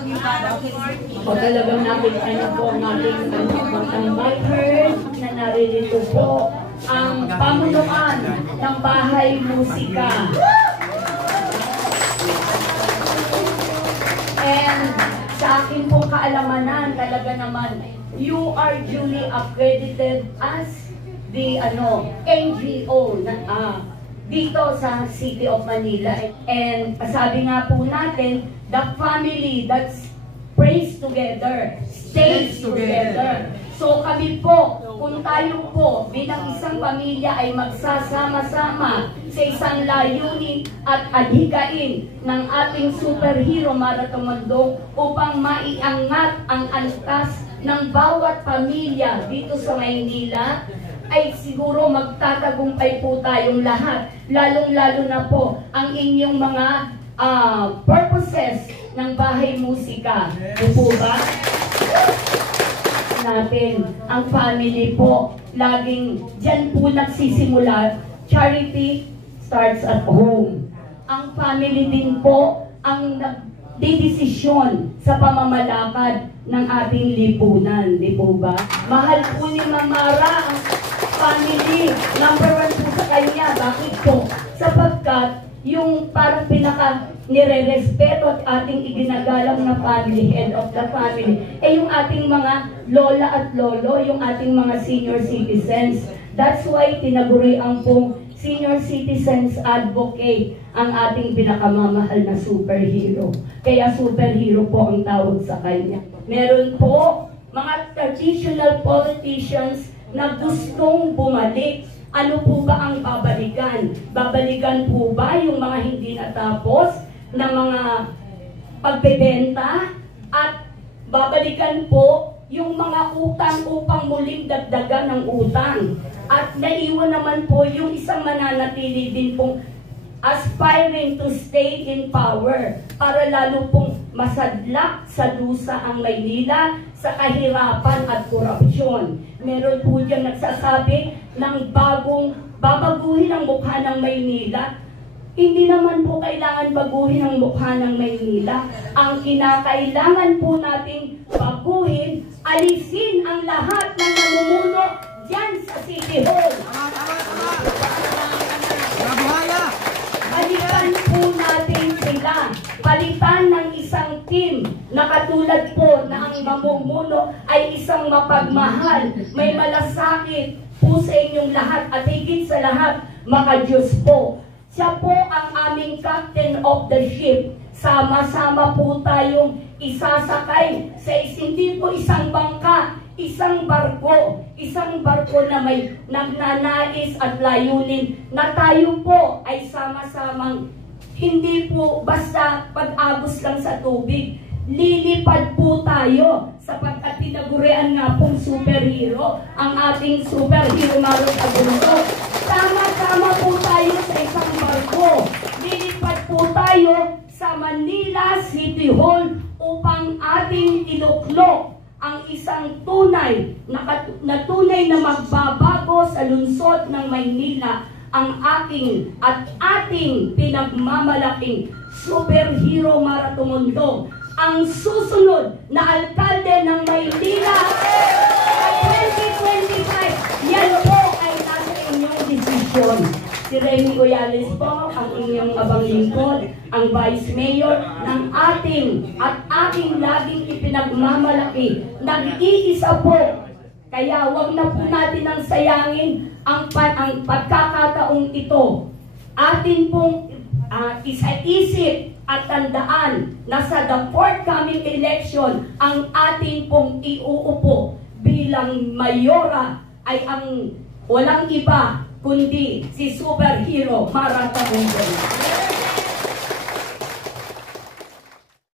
O talagang nakita niyo po ang ating bikers na naririto po ang pamunuan ng Bahay Musika. And sa akin pong kaalamanan, talaga naman, you are duly accredited as the NGO dito sa City of Manila. And sabi nga po natin, the family that's prays together, stays together. So kami po, kung tayo po bilang isang pamilya ay magsasama-sama sa isang layunin at adhikain ng ating superhero Marathon Mondong upang maiangat ang antas ng bawat pamilya dito sa Maynila, ay siguro magtatagumpay po tayong lahat. Lalong-lalo na po ang inyong mga purposes ng Bahay Musika. Po ba? Natin, ang family po, laging dyan po nagsisimula. Charity starts at home. Ang family din po ang nagdidesisyon sa pamamalakad ng ating lipunan, di po ba? Mahal po ni Mamara ang family. Number 1 po sa kanya. Bakit po? Sapagkat yung parang pinaka nire-respeto at ating iginagalang na family, head of the family, yung ating mga lola at lolo, yung ating mga senior citizens. That's why tinagurian pong senior citizens advocate ang ating pinakamamahal na superhero. Kaya superhero po ang tawag sa kanya. Meron po mga traditional politicians na gustong bumalik. Ano po ba ang babalikan? Babalikan po ba yung mga hindi natapos na mga pagbebenta? At babalikan po yung mga utang upang muling dagdagan ng utang. At naiwan naman po yung isang mananatili din pong aspiring to stay in power para lalo pong masadlak sa dusa ang Maynila sa kahirapan at korupsyon. Meron po dyan nagsasabi ng babaguhin ang mukha ng Maynila. Hindi naman po kailangan baguhin ang mukha ng Maynila. Ang kinakailangan po nating baguhin, alisin ang lahat ng namumuno dyan sa City Hall. Balikan po natin sila. Palitan ng isang team na katulad po na ang mamumuno ay isang mapagmahal, may malasakit po sa inyong lahat at higit sa lahat, maka-Diyos po. Siya po ang aming captain of the ship. Sama-sama po tayong isasakay sa hindi po isang bangka, isang barko na may nagnanais at layunin na tayo po ay sama-samang hindi po basta pag-agos lang sa tubig. Lilipad po tayo sapagkat tinagurian nga pong superhero, ang ating superhero Marathon Mondong. Sama-sama po tayo sa isang barko. Lilipad po tayo sa Manila City Hall upang ating iluklok ang isang tunay na magbabago sa lungsod ng Maynila, ang ating pinagmamalaking superhero Marathon Mondong, ang susunod na alkalde ng Maynila at 2025. Yan po ay nasa inyong desisyon. Si Remy Goyales po, ang inyong abang lingkod, ang Vice Mayor ng ating laging ipinagmamalaki. Nag-iisa po. Kaya wag na po natin ang sayangin ang pagkakataong ito. Atin pong isa-isip at tandaan na sa the forthcoming election, ang atin pong iuupo bilang mayora ay ang walang iba kundi si superhero Marathon Mondong.